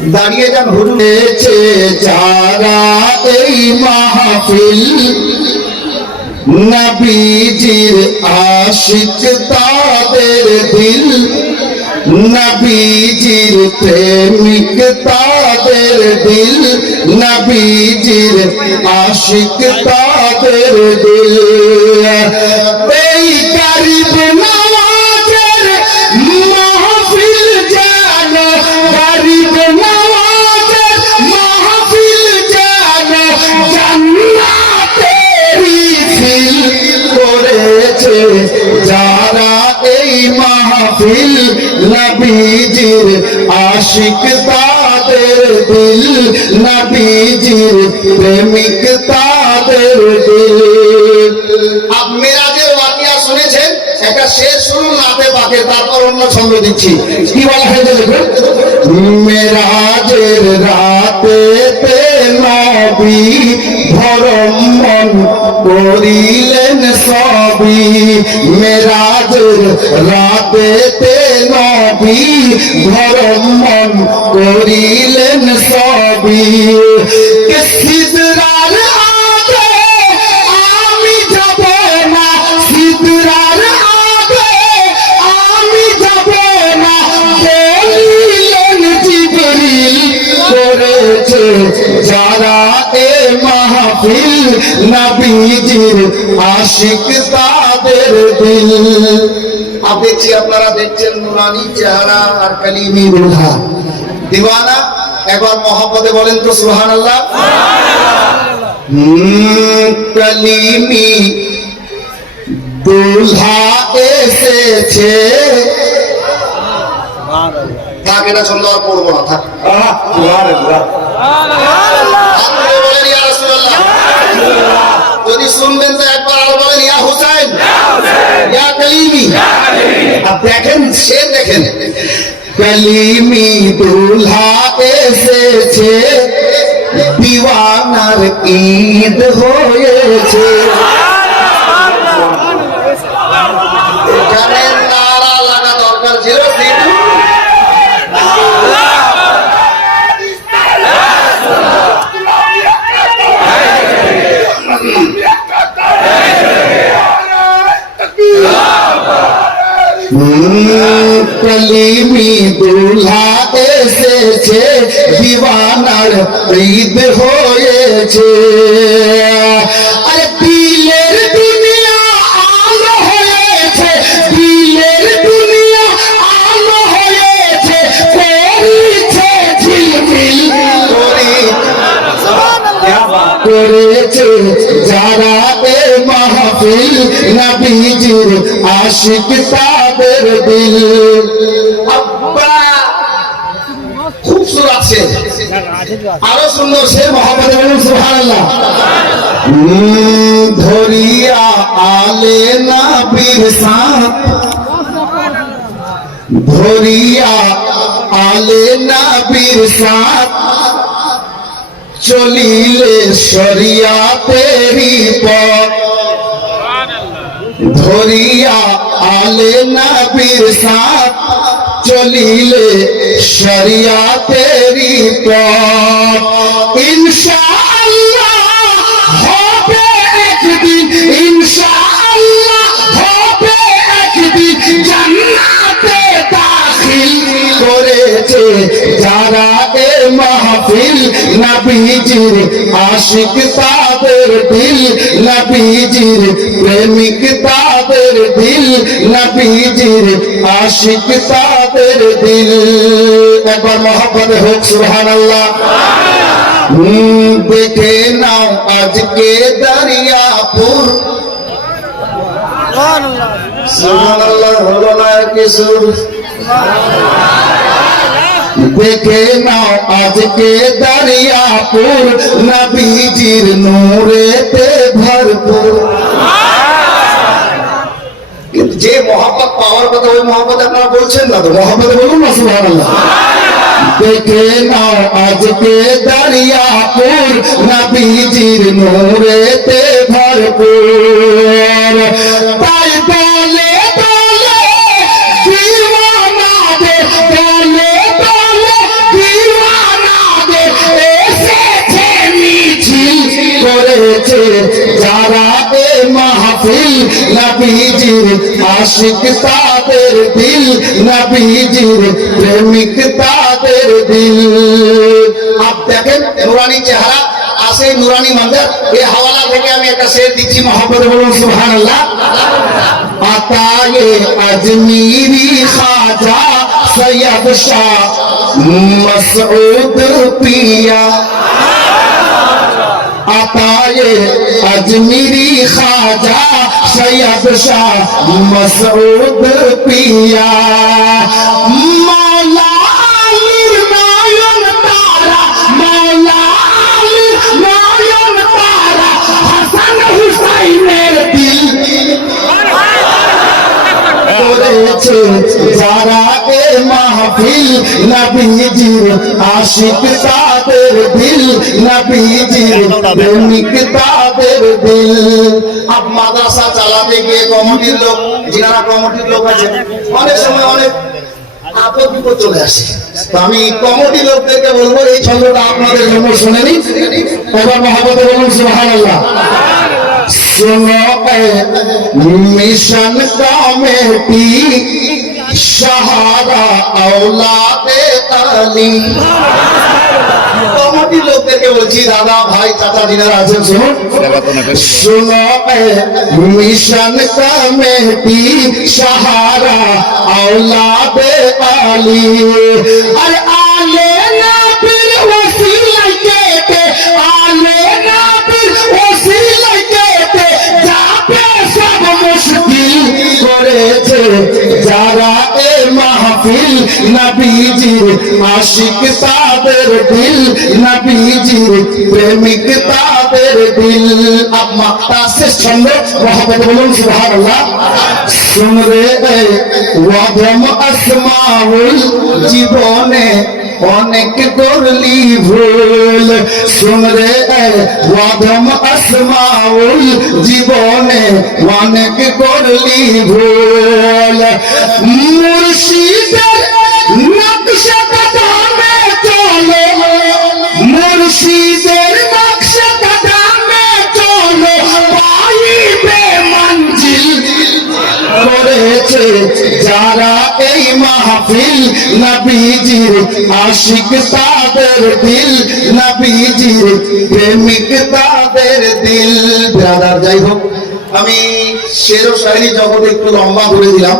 দাঁড়িয়ে যান হুজুর। যারা এই মাহফিল নবীজির আশিক তাদের দিল, নবীজির প্রেমিক তাদের দিল, নবীজির আশিক তাদের দিল। এই গরিব নওয়াজের মাহফিল যেন, গরিব নওয়াজের মাহফিল যেন জান্নাতেরই ফিল করেছে। যারা এই মাহফিল নবীজির আশিক তাদের দিল, নবীজির প্রেমিক তাদের দিল। আপ মেরাজের ওয়াকিয়া শুনেছেন? একটা শের শুনুন নাতে পাকে, তারপর অন্য ছন্দ দিচ্ছি। কি বলা হয়েছে দেখুন। মেরাজের রাতেতে নবী ভরম মন করিলেন সবই, মেরাজের রাতেতে নবী ভরম মন করিলেন সবই। সিদরার আগে আমি যাব না, সিদরার আগে আমি যাব না বলিলেন জিবরিল করেছে। যারা এ মাহফিল নবীজির আশিক তাদের দিল। আপ দেখছি, আপনারা দেখছেন নুরানি চেহারা আর কালিমি দুলহা দিওয়ানা। একবার মহব্বতে বলেন তো সুবহানাল্লাহ। কালিমি দুলহা এসেছে। থাক, এটা ছন্দ আর পড়বো না, থাক। যদি শুনবেন তো একবার আরো বলেন ইয়া হুসাইন, ইয়া কালিমি। দেখেন সে, দেখেন কালিমি দুলহা এসেছে, দিওয়ানার ঈদ হয়েছে। এখানে নারা লাগা দরকার ছিল। কালিমি দুলহা এসেছে, দিওয়ানার ঈদ হয়েছে। আরে দিলের দুনিয়া আলো হয়েছে, দিলের দুনিয়া আলো হয়েছে, করেছে ঝিলমিল করেছে। যারা এ মাহফিল নবীজির আশিক তাদের দিল। আব্বা খুব সুরাত সে, আরো সুন্দর সে। মহব্বতে বলুন সুবহানাল্লাহ। ধরিয়া আলে নবীর সাথ, ধরিয়া আলে নবীর সাথ, চলিলে শরিয়াতেরি পথ। ধরিয়া আলে নবীর সাথ, চলিলে শরিয়াতেরি পথ। ইনশাআল্লাহ হবে একদিন, ইনশাআল্লাহ হবে একদিন জান্নাতে দাখিল করেছে। যারা এ মাহফিল নবীজির আশিক তাদের দিল, নবীজির প্রেমিক তাদের দিল, নবীজির আশিক তাদের দিল। একবার মহব্বতে হোক সুবহানাল্লাহ। দেখে নাও আজকে দরিয়াপুর, সুবহানাল্লাহ হলো না কিছু। দেখে নাও আজকে দরিয়াপুর, নবীজির নূরেতে ভরপুর। যে মহব্বত পাওয়ার কথা, ওই মহব্বত আপনারা বলছেন না তো। মহব্বতে বলুন না সুবহানাল্লাহ। দেখে নাও আজকে দরিয়াপুর, নবীজির নূরেতে ভরপুর। তাই বলে বলে দিওয়ানাদের, বলে বলে দিওয়ানা নবীজির আশিক তাদের দিল, নবীজির প্রেমিক তাদের দিল। আপ দেখেন নুরানি চেহারা আসে, নুরানি মঞ্জর। এই হাওয়ালা থেকে আমি একটা শের দিচ্ছি, মহব্বতে বলুন সুবহানাল্লাহ। আতায়ে আজমিরি খাজা সৈয়দ শাহ মসউদ পিয়া, আতায়ে আজমিরি খাজা সৈয়দ শাহ মসউদ পিয়া। মৌলা আলীর নয়ন তারা, মৌলা আলীর নয়ন তারা, হাসান হুসাইনের দিল করেছে যারা এ মাহফিল, নবীজির আশিক তাদের দিল, নবীজির প্রেমিক তাদের দিল। আপ মাদ্রাসা চালাতে গিয়ে কমিটির লোক, যারা কমিটির লোক আছে, অনেক সময় অনেক আপদ বিপদ চলে আসে। তো আমি কমিটি লোকদেরকে বলবো এই ছন্দটা আপনাদের জন্য শুনে নিন। এবার মহব্বতে বলুন সুবহানাল্লাহ। सुनो मिशन कमेटी सहारा औलादे अली। कमिटी लोकদেরকে বলছি, দাদা ভাই চাচা যিনারা আছেন শুনুন। सुनो मिशन कमेटी सहारा औलादे अली। अरे आले ना फिर वसीला के, आले ना फिर वसीला করেছে যারা এ মাহফিল, নবীজির আশিক তাদের দিল, নবীজির প্রেমিক তাদের দিল। আপ মাক্তা শেষ ছন্দ, মহব্বতে বলুন সুবহানাল্লাহ। শুন রে ওয়াদম আসমাউল জীবনে অনেক করলি ভুল, শুন রে ওয়াদম আসমাউল জীবনে অনেক করলি ভুল। মুর্শিদের নকশা কদমে চলো, মুর্শিদের নকশা কদমে চলো, পাইবে মঞ্জিল করেছে যারা এই মাহফিল, নবীজির আশিক তাদের দিল, নবীজির প্রেমিক তাদের দিল। ব্রাদার যাই হোক, আমি শের ও শায়রি জগতে একটু লম্বা ধরে দিলাম।